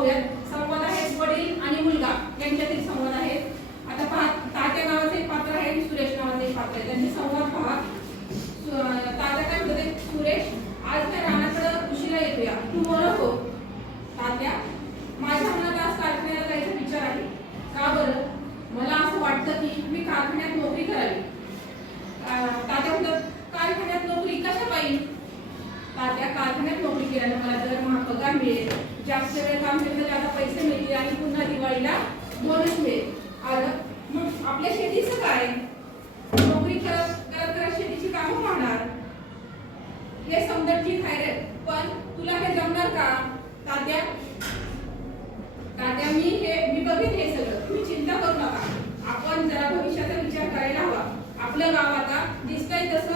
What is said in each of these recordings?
पाहूयात. संवाद आहेत वडील आणि मुलगा यांच्यातील संवाद आहेत. आता पहा, तात्या नावाचे एक पात्र आहे आणि सुरेश नावाचे एक पात्र आहे. त्यांचे संवाद पहा. तात्या काय म्हणते, सुरेश आज काय रानाकडे उशिरा येतोया, तू बरं हो. तात्या, माझ्या मनात आज कारखान्याला जायचा विचार आहे. का बरं? मला असं वाटतं की मी कारखान्यात नोकरी करावी. तात्या म्हणतात, कारखान्यात नोकरी कशा पाहिजे? तात्या, कारखान्यात नोकरी केल्याने मला दरमहा पगार मिळेल, जास्त वेळ काम केलं तर जास्त पैसे मिळतील आणि पुन्हा दिवाळीला बोनस मिळेल. मग आपल्या शेतीचं काय? नोकरी करत करत शेतीची कामं पाहणार. हे समजत ठीक आहे रे, पण तुला हे जमणार का? तात्या, मी बघेन हे सगळं, तुम्ही चिंता करू नका. आपण जरा भविष्याचा विचार करायला हवा. आपलं गाव आता दिसतंय तसं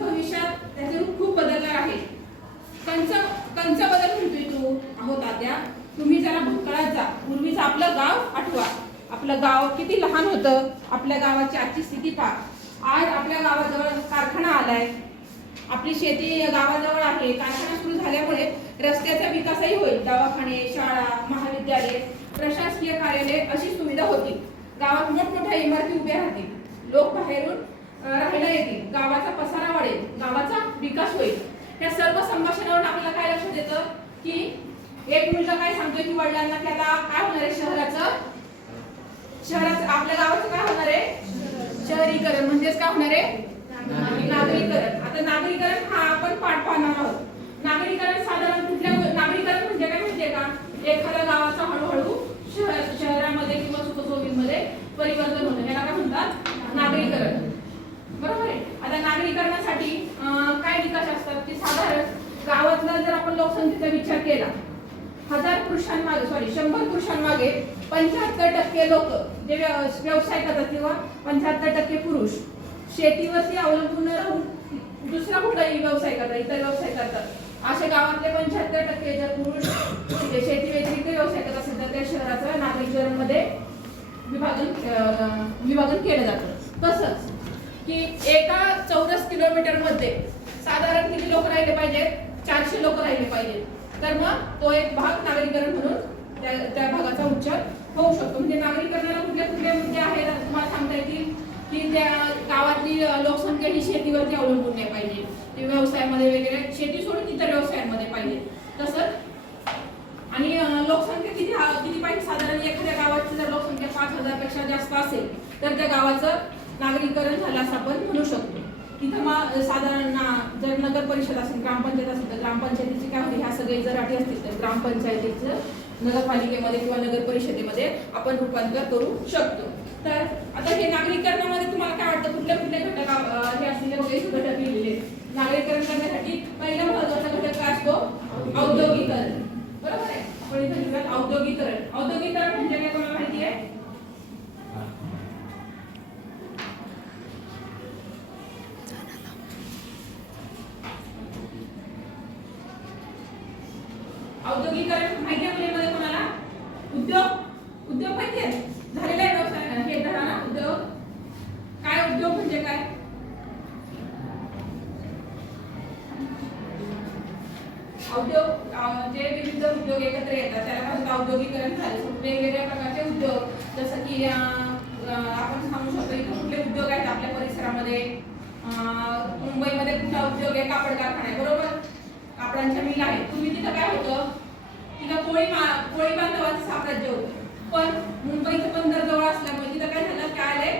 भविष्यात त्याचे रूप खूप बदलणार आहे. कंच बदल म्हणतोय तू? अहो तात्या, तुम्ही जरा भूतकाळात जा. पूर्वीच आपलं गाव आठवा. आपलं गाव किती लहान होतं. आपल्या गावाची आजची स्थिती पहा. आज आपल्या गावाजवळ कारखाना आलाय. आपली शेती गावाजवळ आहे. कारखाना सुरू झाल्यामुळे रस्त्याचा विकासही होईल. दवाखाने, शाळा, महाविद्यालय, प्रशासकीय कार्यालय अशी सुविधा होती. गावात मोठमोठ्या इमारती उभ्या राहतील. लोक बाहेरून राहायला येतील. गावाचा पसारा वाढेल. गावाचा विकास होईल. या सर्व संभाषणावरून आपल्याला काय लक्षात येतं की एक मुलगा काय सांगतोय की वडिलांना की आता काय होणार आहे, शहराचं आपल्या गावाचं काय होणार आहे, शहरीकरण. म्हणजेच काय होणार आहे, नागरीकरण. आता नागरीकरण हा आपण पाठ पाहणार आहोत. नागरीकरण साधारण कुठल्या नागरीकरण म्हणजे काय माहितीये का? एखाद्या गावाचा हळूहळू शहरामध्ये किंवा सुखसोयीमध्ये परिवर्तन होणं, याला काय म्हणतात, नागरीकरण. बरोबर आहे. आता नागरीकरणासाठी काय निकष असतात की साधारण गावातला जर आपण लोकसंख्येचा विचार केला, 100 पुरुषांमागे 75% लोक जे व्यवसाय करतात किंवा 75% पुरुष शेतीवरती अवलंबून राहून दुसरा कुठलाही व्यवसाय करतात, इतर व्यवसाय करतात. अशा गावातले 75% जर पुरुष शेती व्यतिरिक्त व्यवसाय करत असेल तर त्या शहराचं नागरीकरणमध्ये विभागन केलं जातं. तसंच की एका चौरस किलोमीटर मध्ये साधारण किती लोक राहिले पाहिजेत, 400 लोक राहिले पाहिजेत. तर मग तो एक भाग नागरीकरण म्हणून त्या भागाचा उच्चार होऊ शकतो. म्हणजे नागरीकरणाला कुठले मुद्दे आहेत तुम्हाला सांगता येतील की त्या गावातली लोकसंख्या ही शेतीवरती अवलंबून नाही पाहिजे. ते व्यवसायामध्ये वगैरे शेती सोडून इतर व्यवसायांमध्ये पाहिजे. तसंच आणि लोकसंख्या किती पाहिजे, साधारण एखाद्या गावाची जर लोकसंख्या 5000 पेक्षा जास्त असेल तर त्या गावाचं नागरीकरण झालं असं आपण म्हणू शकतो. तिथं मग साधारण जर नगर परिषद असेल, ग्रामपंचायत असेल तर ग्रामपंचायतीची काय होते, ह्या सगळे जर अटी असतील तर ग्रामपंचायतीचं नगरपालिकेमध्ये किंवा नगर परिषदेमध्ये आपण रूपांतर करू शकतो. तर आता हे नागरीकरणामध्ये तुम्हाला काय वाटतं, कुठले घटक हे असलेले वगैरे घटक लिहिलेले. नागरीकरण करण्यासाठी पहिला महत्त्वाचा घटक काय असतो, औद्योगिकरण. बरोबर आहे. आपण इथे लिहिलं औद्योगिकरण. औद्योगिकरण म्हणजे काय तुम्हाला माहिती आहे? औद्योगिकरण माहिती आहे मुलीमध्ये कोणाला? उद्योग माहिती आहे, झालेला आहे व्यवसाय हे धरा ना. उद्योग काय, उद्योग म्हणजे काय? उद्योग जे विविध उद्योग एकत्र येतात त्याला काय म्हणतात, औद्योगिकरण झालं. वेगवेगळ्या प्रकारचे उद्योग, जसं की आपण सांगू शकतो इथे कुठले उद्योग आहेत आपल्या परिसरामध्ये. मुंबईमध्ये कुठला उद्योग आहे, कापड कारखाना आहे. बरोबर, कापडांच्या मिल आहेत. तुम्ही तिथं काय होतं, तिथं कोळी बांधवांचं साम्राज्य होतं. पण मुंबईचं बंदर जवळ असल्यामुळे तिथं काय झालं, काय आले,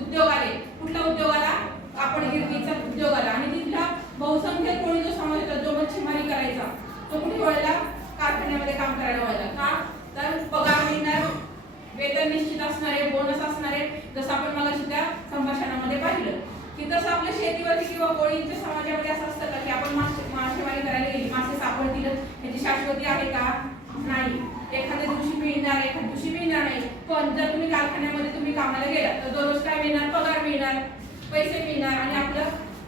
उद्योग आले. कुठला उद्योग आला, कापड गिरणीचा उद्योग आला. आणि तिथला बहुसंख्य कोळी जो समाज होता, जो मच्छीमारी करायचा, तो कुठे वळला, कारखान्यामध्ये काम करायला वळला. का तर पगार मिळणार, वेतन निश्चित असणारे, बोनस असणारे. जसं आपण मगाशी त्या संभाषणामध्ये पाहिलं की तसं आपल्या शेतीवरती किंवा कोळींच्या समाजामध्ये असं असतं का की आपण मासेमारी करायला गेली, मासे सापडतील, याची शाश्वती आहे का? नाही. एखाद्या दिवशी मिळणार, एखाद्या दिवशी मिळणार नाही. पण जर तुम्ही कारखान्यामध्ये तुम्ही कामाला गेलात तर दररोज काय मिळणार, पगार मिळणार, पैसे मिळणार आणि आपलं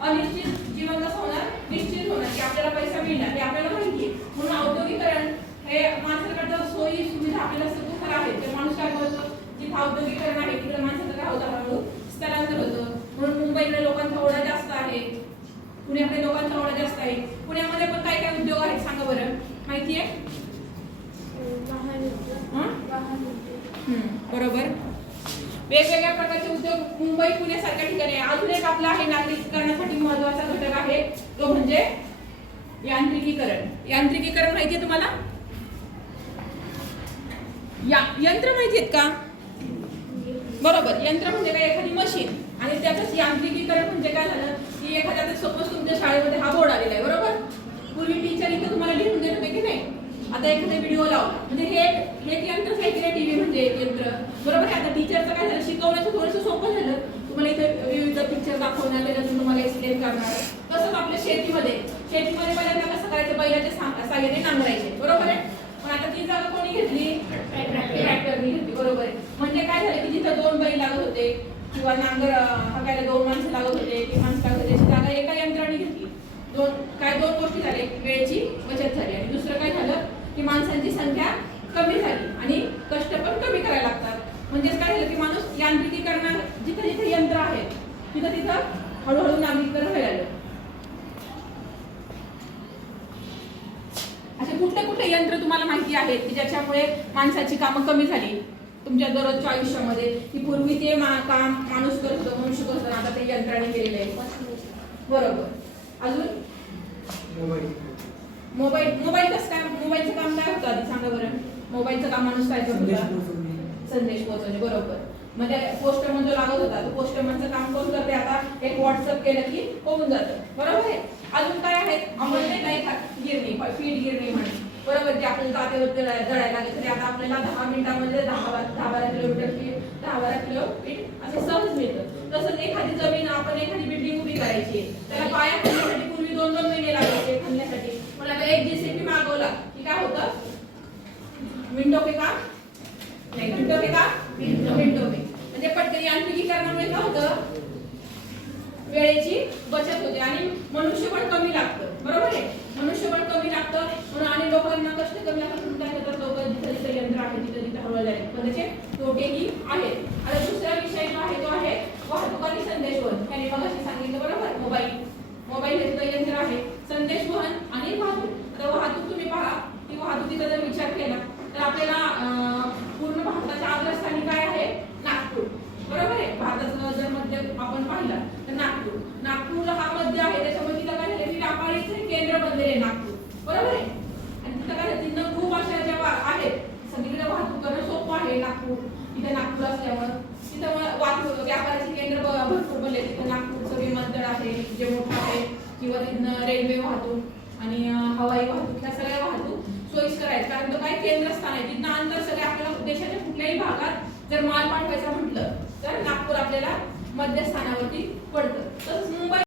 अनिश्चित जीवन कसं होणार, निश्चित होणार की आपल्याला पैसा मिळणार, हे आपल्याला माहिती आहे. म्हणून औद्योगिकरण हे माणसाकडं सोयी सुविधा आपल्याला सगळं आहे. तर माणूस काय बोलतो, जिथं औद्योगिकरण आहे तिथं माणसाचं काय होतं, हळूहळू स्थलांतर होतं. म्हणून मुंबईकडे लोकांचा ओढा जास्त आहे, पुण्याकडे लोकांचा ओढा जास्त आहे. पुण्यामध्ये पण काय काय उद्योग आहेत सांगा बरं, माहिती आहे? बरोबर. वेगवेगळ्या प्रकारचे उद्योग मुंबई पुण्यासारख्या ठिकाणी आहे. अजून एक आपला आहे नागरिकीकरणासाठी महत्त्वाचा घटक आहे तो म्हणजे यांत्रिकीकरण. यांत्रिकीकरण माहितीये तुम्हाला? यंत्र माहितीयेत का? बरोबर. यंत्र म्हणजे काय? एखादी मशीन. आणि त्याचंच यांत्रिकीकरण म्हणजे काय झालं की एखाद्या सपोज तुमच्या शाळेमध्ये हा बोर्ड आलेला आहे बरोबर. पूर्वी टीचर इथे तुम्हाला लिहून देत होते की नाही. आता एखादा व्हिडिओ लावला म्हणजे हे एक यंत्रच आहे की नाही. टीव्ही म्हणजे एक यंत्र बरोबर. आता टीचरचं काय झालं शिकवण्याचं थोडंसं सोपं झालं. तुम्हाला इथे विविध पिक्चर दाखवणार त्याच्यातून तुम्हाला एक्सप्लेन करणार. तसंच आपल्या शेतीमध्ये पहिल्यांदा कसं करायचं बैलाच्या साहाय्याने नांगरायचे बरोबर आहे. पण आता ती जागा कोणी घेतली? ट्रॅक्टरने घेतली बरोबर आहे. म्हणजे काय झालं की जिथं 2 बैल लागत होते किंवा नांगर हाकायला 2 माणसं लागत होते की माणसं लागत होते त्याची जागा एका यंत्राने घेतली. दोन गोष्टी झाल्या. वेळेची बचत झाली आणि दुसरं काय झालं की माणसांची संख्या कमी झाली आणि कष्ट पण कमी करायला लागतात. म्हणजेच काय झालं की माणूस यांत्रिकीकरण जिथे जिथे यंत्र आहेत तिथं हळूहळू नागरिकीकरण व्हायला लागलं. असे कुठले यंत्र तुम्हाला माहिती आहेत की ज्याच्यामुळे माणसाची कामं कमी झाली तुमच्या दररोजच्या आयुष्यामध्ये? की पूर्वी ते काम माणूस करत होतं मनुष्य करत होतं आता ते यंत्राने केलेलं आहे बरोबर. अजून मोबाईल कसं काय? मोबाईलचं काम काय होतं आधी सांगा बरं. मोबाईलचं काम माणूस काय करत होता? संदेश पोहोचवणे बरोबर. म्हणजे पोस्टमन जो लागत होता तो पोस्टमनचं काम कोण करते आता? एक व्हॉट्सअप केलं की होऊन जातं बरोबर आहे. अजून काय आहेत? अंमलने नाही गिरणी फीड गिरणी म्हणे बरोबर. जे आपल्याला जातेवर दळायला लागेल तरी आता आपल्याला 10 मिनिटांमध्ये 10-12 किलोमीटर पीठ 10-12 किलो पीठ असं सहज मिळतं. तसंच एखादी जमीन आपण एखादी बिल्डिंग उभी करायची त्याला पाया खणण्यासाठी पूर्वी 2-2 महिने लागायचे खणण्यासाठी. पण आता एक JCB मागवला की काय होतं? मिनिटो के काम नाही मिनिटो के काम मिनिटो में. म्हणजे पटकन यांत्रिकीकरणामुळे काय होतं? वेळेची बचत होते आणि मनुष्यबळ कमी लागतं बरोबर आहे. मनुष्यबळ कमी लागतं म्हणून आणि लोकांना कष्ट कमी लागतात. काय करतात लोक जिथे यंत्र आहे तिथे हळूहळू जाईल पण त्याचे तोटेही आहेत. आता दुसरा विषय जो आहे तो आहे वाहतूक आणि संदेशवहन. त्याने मगाशी सांगितलं बरोबर. मोबाईल हे सुद्धा यंत्र आहे. संदेशवहन आणि वाहतूक. आता वाहतूक तुम्ही पहा की वाहतुकीचा जर विचार केला तर आपल्याला पूर्ण भारताच्या अग्रस्थानी काय आहे? नागपूर बरोबर आहे. भारताचं जर मध्य आपण पाहिलं तर नागपूर हा मध्य आहे. त्याच्यामध्ये तिथं काय झालं की व्यापारीचे केंद्र बनलेले नागपूर बरोबर आहे. आणि तिथं काय तिथं खूप अशा ज्या आहेत सगळीकडे वाहतूक करणं सोपं आहे. इथे नागपूर असल्यामुळं तिथं व्यापाराचे केंद्र भरपूर बनले. तिथं नागपूरचं विमानतळ आहे जे मोठं आहे किंवा तिथं रेल्वे वाहतूक आणि हवाई वाहतूक ह्या सगळ्या वाहतूक सोयीस्कर आहेत. कारण तो काय केंद्रस्थान आहे. तिथं अंतर सगळे आपल्याला देशाच्या कुठल्याही भागात जर माल पाठवायचा म्हटलं तर नागपूर आपल्याला मध्यस्थानावरती पडतं. तसंच मुंबई